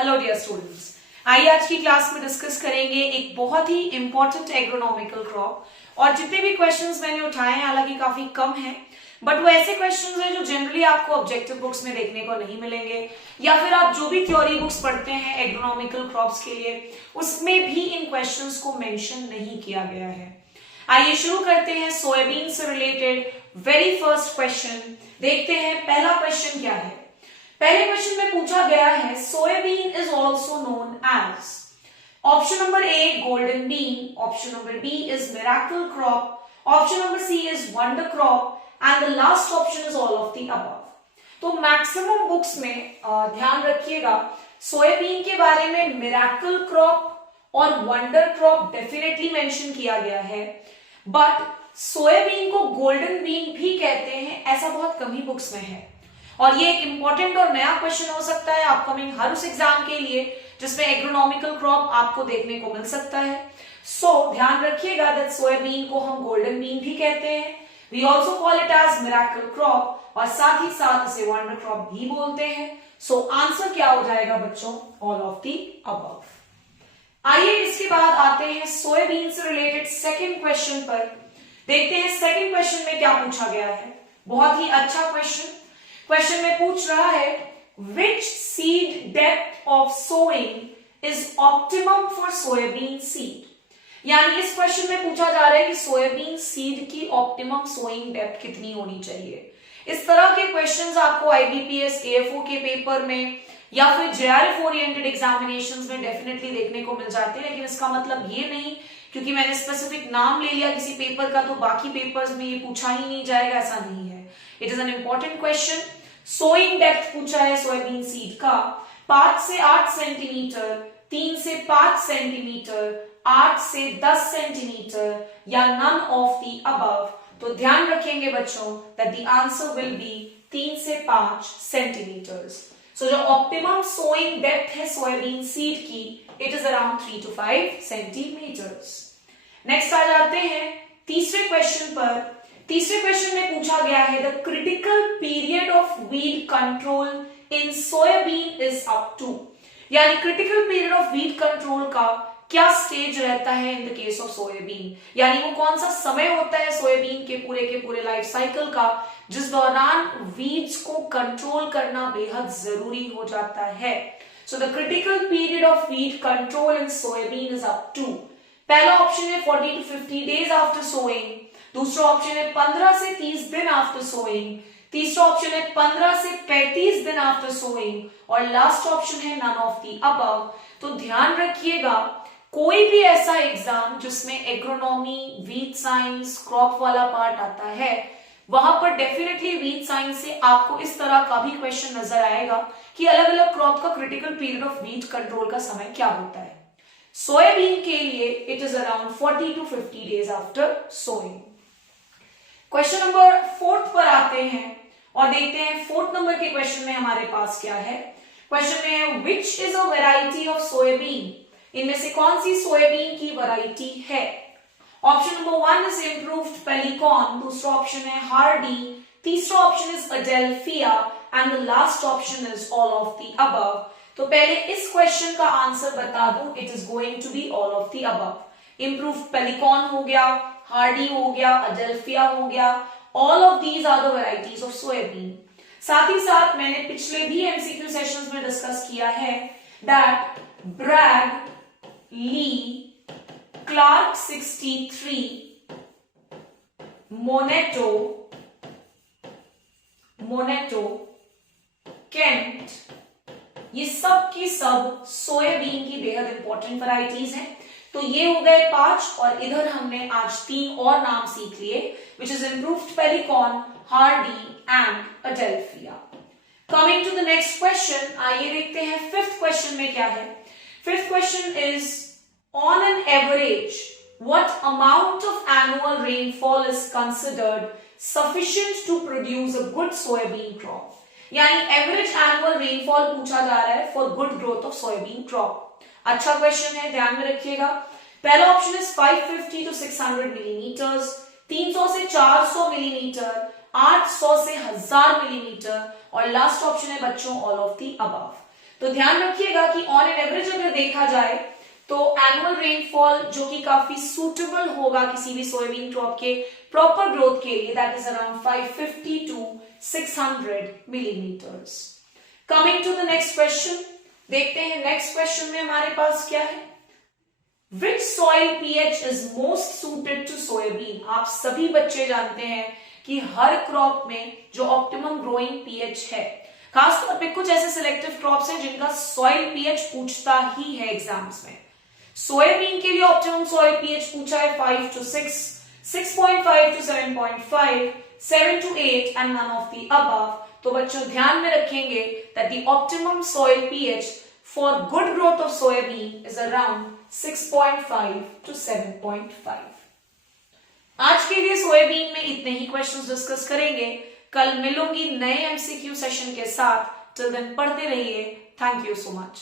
Hello dear students, आइए आज की क्लास में डिस्कस करेंगे एक बहुत ही इंपॉर्टेंट एग्रोनॉमिकल क्रॉप। और जितने भी क्वेश्चंस मैंने उठाए हैं, हालांकि काफी कम हैं, बट वो ऐसे क्वेश्चंस हैं जो जनरली आपको ऑब्जेक्टिव बुक्स में देखने को नहीं मिलेंगे, या फिर आप जो भी थ्योरी बुक्स पढ़ते हैं एग्रोनॉमिकल क्रॉप्स के लिए, उसमें भी इन क्वेश्चंस को मेंशन नहीं किया गया है। आइए शुरू करते हैं सोयाबीन से रिलेटेड वेरी फर्स्ट क्वेश्चन। देखते हैं पहला क्वेश्चन क्या है। पहले क्वेश्चन में पूछा गया है soybean is also known as. Option number A golden bean, option number B is miracle crop, option number C is wonder crop and the last option is all of the above. तो maximum books में ध्यान रखिएगा, soybean के बारे में miracle crop और wonder crop definitely mention किया गया है, बट सोयाबीन को गोल्डन बीन भी कहते हैं ऐसा बहुत कम ही बुक्स में है। और ये एक इंपॉर्टेंट और नया क्वेश्चन हो सकता है अपकमिंग हर उस एग्जाम के लिए जिसमें एग्रोनॉमिकल क्रॉप आपको देखने को मिल सकता है। सो ध्यान रखिएगा दैट सोयाबीन को हम गोल्डन बीन भी कहते हैं, we also call it as miracle crop, और साथ ही साथ इसे वंडर क्रॉप भी बोलते हैं। सो आंसर क्या हो जाएगा बच्चों? All of the above. आइए इसके बाद आते हैं सोयाबीन से रिलेटेड सेकेंड क्वेश्चन पर। देखते हैं सेकेंड क्वेश्चन में क्या पूछा गया है। बहुत ही अच्छा क्वेश्चन में पूछ रहा है which seed depth of sowing is optimum for soybean seed। यानी इस क्वेश्चन में पूछा जा रहा है कि सोयाबीन सीड की ऑप्टिमम सोइंग डेप्थ कितनी होनी चाहिए। इस तरह के क्वेश्चंस आपको आईबीपीएस एएफओ के पेपर में या फिर जेआरएफ ओरिएंटेड एग्जामिनेशंस में डेफिनेटली देखने को मिल जाते हैं, लेकिन इसका मतलब ये नहीं क्योंकि मैंने स्पेसिफिक नाम ले लिया किसी पेपर का तो बाकी पेपर्स में ये पूछा ही नहीं जाएगा, ऐसा नहीं है। It is an important question. Sowing depth पूछा है सोयाबीन सीड का 5 से 8 सेंटीमीटर, 3 से 5 सेंटीमीटर, 8 से 10 सेंटीमीटर या नन ऑफ द अबव। तो ध्यान रखेंगे बच्चों that the answer will be 3 से 5 सेंटीमीटर्स। सो जो ऑप्टिमम सोइंग डेप्थ है सोयाबीन सीड की, it is around 3 to 5 centimetres. Next आ जाते हैं तीसरे क्वेश्चन पर। तीसरे क्वेश्चन में पूछा गया है the critical period of weed control in soybean is up to. यानी critical period of weed control का क्या स्टेज रहता है in the case of soybean, यानी वो कौन सा समय होता है सोयाबीन के पूरे लाइफ साइकिल का जिस दौरान वीड्स को कंट्रोल करना बेहद जरूरी हो जाता है। So the critical period of weed control in soybean is up to. पहला ऑप्शन है 40 to 50 डेज आफ्टर सोइंग, दूसरा ऑप्शन है 15 से 30 दिन आफ्टर सोइंग, तीसरा ऑप्शन है 15 से 35 दिन आफ्टर सोइंग, और लास्ट ऑप्शन है नन ऑफ द अबव। तो ध्यान रखिएगा, कोई भी ऐसा एग्जाम जिसमें एग्रोनॉमी, वीट साइंस, क्रॉप वाला पार्ट आता है, वहां पर डेफिनेटली वीट साइंस से आपको इस तरह का भी क्वेश्चन नजर आएगा कि अलग अलग क्रॉप का critical period of weed control का समय क्या होता है। सोयाबीन के लिए it is around 40 to 50 days after sowing. Question number 4 पर आते हैं और देखते हैं 4 नंबर के क्वेश्चन में हमारे पास क्या है। क्वेश्चन में है which is a variety of soybean. इनमें से कौन सी सोयाबीन की वैरायटी है? Option number 1 is improved Pelican, दूसरा ऑप्शन है हार्डी, तीसरा option is Adelphia and the last option is all of the above. तो पहले इस क्वेश्चन का आंसर बता दूं, it is going to be all of the above. Improved Pelican हो गया, हार्डी हो गया, अडेल्फिया हो गया, all of these are the varieties of soybean. साथ ही साथ मैंने पिछले भी एमसीक्यू सेशंस में डिस्कस किया है that Bragg, Lee, Clark 63, Monetta, Kent, ये सब की सब सोयाबीन की बेहद इंपॉर्टेंट वैरायटीज हैं। तो ये हो गए 5 और इधर हमने आज 3 और नाम सीख लिए, which is improved Pelican, Hardee and Adelphia. Coming to the next question, आइए देखते हैं 5th क्वेश्चन में क्या है। 5th question is on an average what amount of annual rainfall is considered sufficient to produce a good soybean crop. यानी average annual rainfall पूछा जा रहा है for good growth of soybean crop. अच्छा question है, ध्यान में रखिएगा। पहला ऑप्शन इज 550 to 600 मिलीमीटर्स, 300 से 400 मिलीमीटर, 800 से 1000 मिलीमीटर, और लास्ट ऑप्शन है बच्चों ऑल ऑफ द अबव। तो ध्यान रखिएगा कि ऑन एन एवरेज अगर देखा जाए तो एनुअल रेनफॉल जो कि काफी सूटेबल होगा किसी भी सोयाबीन क्रॉप के प्रॉपर ग्रोथ के लिए, that is around 550 to 600 millimetres. Coming to the next question, देखते हैं नेक्स्ट क्वेश्चन में हमारे पास क्या है। Which soil pH is most suited to soybean? आप सभी बच्चे जानते हैं कि हर क्रॉप में जो ऑप्टिमम ग्रोइंग पीएच है, खासतौर पे कुछ ऐसे सिलेक्टिव क्रॉप्स हैं जिनका सॉइल पीएच पूछता ही है एग्जाम्स में। सोयाबीन के लिए ऑप्टिमम सॉइल पीएच पूछा है 5 to 6, 6.5 to 7.5, 7 to 8 and none of the above। तो बच्चों ध्यान में रखेंगे that the optimum soil pH for good growth of soybean is around 6.5 to 7.5। आज के लिए सोयाबीन में इतने ही क्वेश्चंस डिस्कस करेंगे। कल मिलूंगी नए एमसीक्यू सेशन के साथ। टिल देन पढ़ते रहिए। Thank you so much.